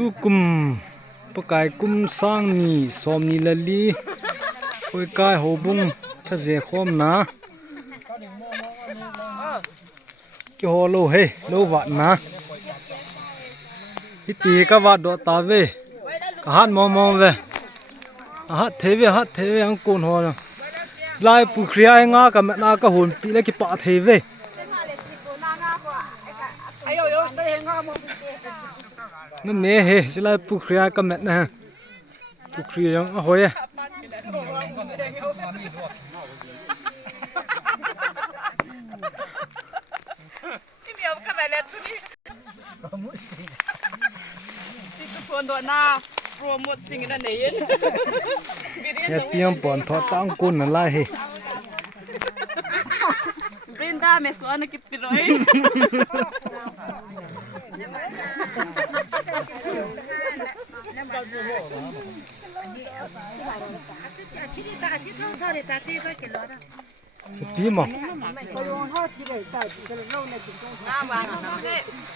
ตุกุมปะกายกุมสร้างนี่สอมนี่ละลีคอยกายโหบุงทะเจคอมนะกิโหโลเฮโลวะนะฮิตีกะวะดอตาเวกะหัดมอมเวหัดเทเวอังกุนโหนะลายปุครียงากะมะนากะหุนปีละกิปะเทเวนั่นเมเฮสิลายปุครียกะมะนะปุครียังโหยโปรโมทสิ่งนั้นเองเนี่ยเปียงปอนทอตั้งกุนนั่นลายเฮบรินดาเมสวานะกิปิโรยปีมอ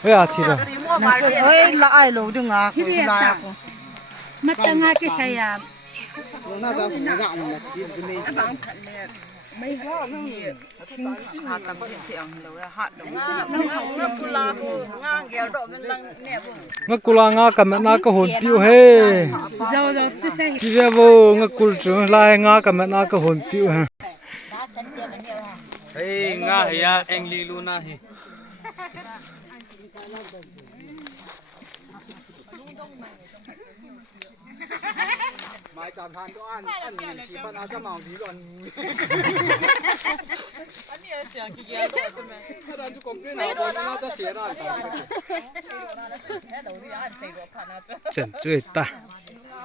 เฮ้ยอาทิตย์ละเอ้ยละไอ้โลดึงอ่ะคือลายมาจังหากิสยามน่าจะหูงะนี่ล่ะสิมีบางไม่ฮอดนี่หาตะบ่เสียงเลยฮอดดงงากุลาฮูงาเกียวดอกมันลังเนี่ยบ่งะกุลางากะมะนากะหุนปิวเฮเจ้าจะใส่พี่เวโวงะกุลจุลายงากะมะนากะหุนปิวฮะเฮ้ยงาเฮียเอ็งลีลูนาเฮหมายจำทานก็อันสิปันอาจะเมาดีก่อนอันนี้เสียงกี่แย่ตัวใช่มั้ยถ้าดันจะกบเนี่ยน่าจะเสียได้จันจุ้ยตา